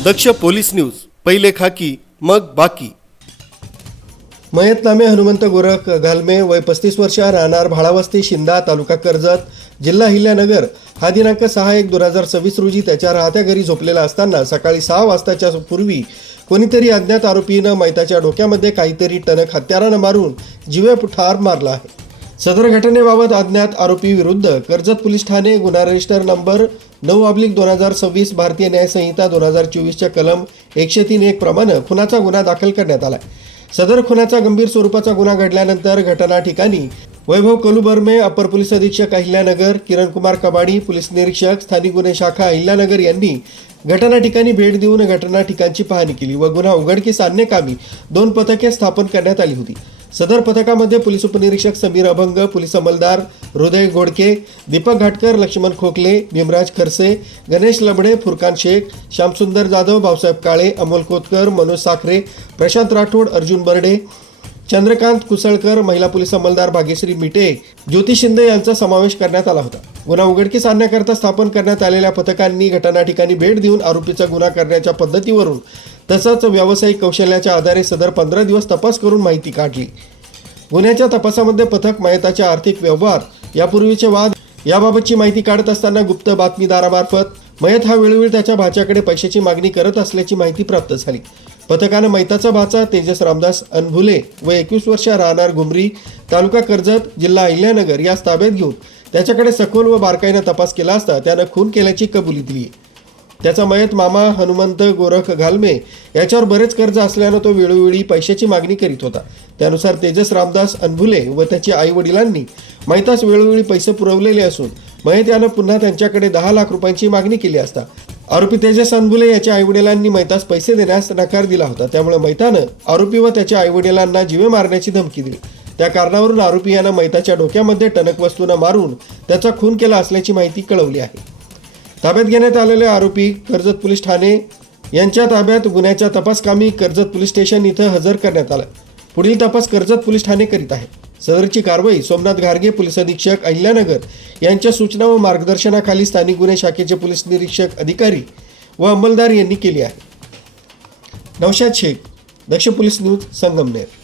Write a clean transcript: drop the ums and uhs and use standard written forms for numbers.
दक्ष police news, पहिले खाकी मग बाकी। मयत नामे हनुमंत गोरख घालमे, वय 35 वर्ष, राहणार भाळावस्ती, शिंदा, तालुका कर्जत, जिल्हा अहिल्यानगर। हा दिनांक 6/1/2026 रोजी त्याच्या राहत्या घरी झोपलेला असताना सकाळी 6 वाजताच्या पूर्वी कोणीतरी अज्ञात आरोपीनं मैताच्या डोक्यामध्ये काहीतरी टणक हत्यारानं मारून जीवे ठार मारला आहे। सदर घटनेबाबत अज्ञात आरोपी विरुद्ध कर्जत पोलीस ठाणे गुन्हा रजिस्टर नंबर 9/2026 भारतीय न्याय संहिता 2024च्या कलम 103(1) प्रमाणे खुनाचा गुन्हा दाखल करण्यात आला। सदर खुनाचा गंभीर स्वरूपाचा गुन्हा घडल्यानंतर घटना ठिकाणी वैभव कलुबर्मे, अपर पोलीस अधीक्षक अहिल्यानगर, किरणकुमार कबाडी, पोलीस निरीक्षक, स्थानिक गुन्हे शाखा अहिल्यानगर यांनी घटना ठिकाणी भेट देऊन घटना ठिकाणची पाहणी केली व गुन्हा उघडकीस आणण्याकामी 2 पथके स्थापन करण्यात आली होती। सदर पथकामध्ये पोलीस उपनिरीक्षक समीर अभंग, पोलीस अंमलदार हृदय घोडके, दीपक घाटकर, लक्ष्मण खोकले, भीमराज खरसे, गणेश लबडे, फुरकान शेख, श्यामसुंदर जाधव, भाऊसाहेब काळे, अमोल कोतकर, मनोज साखरे, प्रशांत राठोड, अर्जुन बर्डे, चंद्रकांत कुसळकर, महिला पोलीस अंमलदार भाग्यश्री मिटे, ज्योती शिंदे यांचा समावेश करण्यात आला होता। गुन्हा उघडकीस आणण्याकरता स्थापन करण्यात आलेल्या पथकांनी घटना ठिकाणी भेट देऊन आरोपीचा गुन्हा करण्याच्या पद्धतीवरून तसंच व्यावसायिक कौशल्याच्या आधारे सदर 15 दिवस तपास करून माहिती काढली। गुन्ह्याच्या तपासामध्ये पथक मयताचे आर्थिक व्यवहार, यापूर्वीचे वाद याबाबतची माहिती काढत असताना गुप्त बातमीदारामार्फत मयत हा वेळोवेळी त्याच्या भाच्याकडे पैशाची मागणी करत असल्याची माहिती प्राप्त झाली। पथकानं मयताचा भाचा तेजस रामदास अनभुले, वय 21 वर्ष, राहणार घुमरी, तालुका कर्जत, जिल्हा अहिल्यानगर यास ताब्यात घेऊन त्याच्याकडे सखोल व बारकाईने तपास केला असता त्यानं खून केल्याची कबुली दिली। त्याचा मयत मामा हनुमंत गोरख घालमे याच्यावर बरेच कर्ज असल्यानं तो वेळोवेळी पैशाची मागणी करीत होता। त्यानुसार तेजस रामदास अनभुले व त्याच्या आई वडिलांनी मयतास वेळोवेळी पैसे पुरवलेले असून मयत यानं पुन्हा त्यांच्याकडे 10 लाख रुपयांची मागणी केली असता आरोपी तेजस अनभुले याच्या आईवडिलांनी मैतास पैसे देण्यास नकार दिला होता। त्यामुळे मैतानं आरोपी व त्याच्या आईवडिलांना जीवे मारण्याची धमकी दिली। त्या कारणावरून आरोपी यानं मैताच्या डोक्यामध्ये टणक वस्तूनं मारून त्याचा खून केला असल्याची माहिती कळवली आहे। ताब्यात घेण्यात आलेले आरोपी कर्जत पोलीस ठाणे यांच्या ताब्यात गुन्ह्याच्या तपासकामी कर्जत पोलीस स्टेशन इथं हजर करण्यात आलं। पुढील तपास कर्जत पोलीस ठाणे करीत आहे। सदरची कारवाई सोमनाथ घारगे, पोलीस अधीक्षक अहिल्यानगर यांच्या सूचना व मार्गदर्शनाखाली स्थानिक गुन्हे शाखेचे पोलीस निरीक्षक अधिकारी व अंमलदार यांनी केली आहे। नौशाद शेख, दक्ष पोलीस न्यूज, संगमनेर।